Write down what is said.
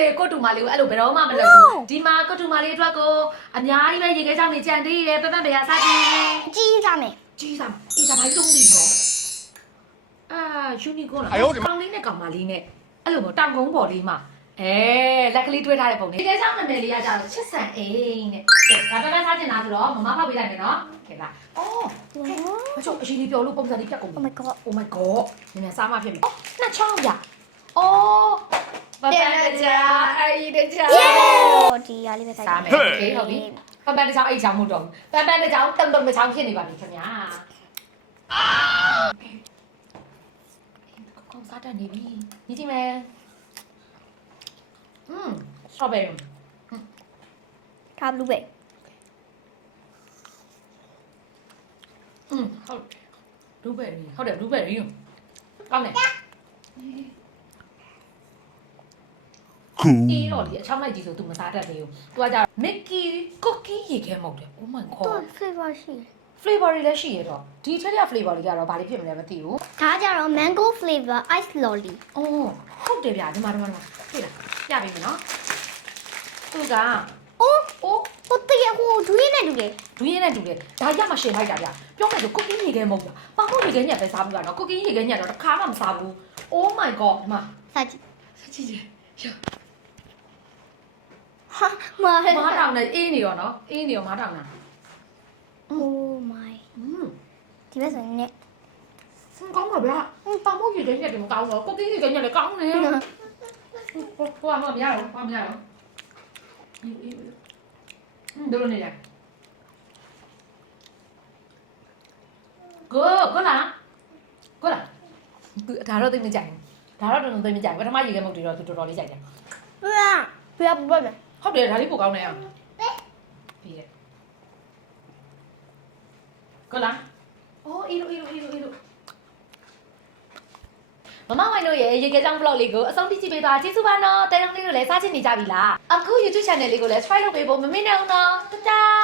လေကိုတူမလေးကိုအဲ့လိုဘယ်တော့မှမလုပ်ဘူးဒီမှာကိုတူမလေးအတွက်ကိုအများကြီးပဲရေခဲကြောင်နေကြံသေးတယ်ပပန့်ပရာစားကြည့်ကြီးစားမယ်ကြီးစားအေးဒါဘာလုံးဒီကောအာယူနီကောလားကောင်းလေးနဲ့ကောင်မလေးနဲ့အဲ့လိုပေါ့တောင်ကုန်းပေါ်လေးမှာအဲလက်ကလေးတွဲထားတဲ့ပုံလေးဒီကိစ္စနာမည်လေးကကြတော့ချစ်ဆန်အိမ်တဲ့ကဲဒါပဲပဲစားကျင်တာဆိုတော့မမဖောက်ပေးလိုက်မယ်နော်ကဲလားအော်မချုပ်အရှိလေးပြောလို့ပုံစံလေးပြတ်ကုန်ပြီ Oh my god Oh my god နင်စားမှဖြစ်မယ်အော်နှစ်ချောင်းပြအော် ပပန်တကြအဲ့ဒီတကြ ဒီရလေးပဲစား စားမယ်โอเคဟုတ်ပြီပပန်တချောင်းအဲ့ချောင်းမဟုတ်တော့ဘူးပပန်တချောင်းတုံတုံတချောင်းဖြစ်နေပါပြီခင်ဗျာကောင်းစားတတ်နေပြီညီကြည့်မယ်อืมစတော်ဘယ်ရီ ထားဘလူးပဲ อืมဟုတ်ဒူးဘယ်ရီဟုတ်တယ်ဒူးဘယ်ရီကောင်းတယ် Cool. အေးတော့လေအချောင်းလိုက်ကြီးဆို तू မစားတတ်သေးဘူး။ तू ကကြာ Mickey cookie ရေခဲမဟုတ်တယ်။ Oh my သူ god. flavor ရှိ flavor တွေလည်းရှိရတော့ဒီထက်ရ flavor တွေကတော့ဘာလို့ဖြစ်မလဲမသိဘူးဒါကြတော့ mango flavor ice lolly ။အော်ဟုတ်တယ်ဗျာဒီမှာဒီမှာဒီမှာတွေ့လားပြပေးမယ်နော်။သူကအိုးအိုးဟိုတရဟိုဒူးရင်းနဲ့တူတယ်ဒူးရင်းနဲ့တူတယ်။ဒါရမှရှင်လိုက်တာဗျာ။ပြောမယ်ဆို cookie ရေခဲမဟုတ်ဘူး။ပါဖို့ရေခဲညက်ပဲစားဘူးကနော်။ cookie ရေခဲညက်တော့တစ်ခါမှမစားဘူး။ Oh my god ဒီမှာ စားကြည့်ဆက်ကြည့်ကြည့်ရ ဟာမားမားတောင်နဲ့အေးနေရောနော်။အေးနေရောမားတောင်နာ Oh my ။อืมဒီဘက်ဆိုရင်လည်းစကောင်းပါဗျာ။ပါဖို့ရေခဲညက်တယ်မကောင်းဘူး။ cookie ရေခဲညက်လည်းကောင်းနေ။ဟိုဟိုကမမရတော့ဘာမရတော့အေးအေးဟင်းဒလိုနေရကိုကိုလာကိုလာဒါတော့သိမကြိုက်ဘူးဒါတော့တော်တော်သိမကြိုက်ဘူးပထမရေခဲမုတ်တွေတော့သူတော်တော်လေးကြိုက်တယ်ဘယ်ဘယ်ဘယ် ဟုတ်တယ်ဒါလေးပိုကောင်းနေအောင်ပြီးရကိုလာအော်အေးလို့အေးလို့အေးလို့အေးလို့မမဝိုင်တို့ရဲ့ရေခဲကြောင်း vlog လေးကိုအဆုံးထိကြည့်ပေးသွားကျေးဇူးပါနော်တဲတုံးလေးတို့လည်းစားချင်နေကြပြီလားအခု YouTube channel လေးကိုလည်း try လုပ်ပေးဖို့မမေ့နဲ့အောင်နော်တတား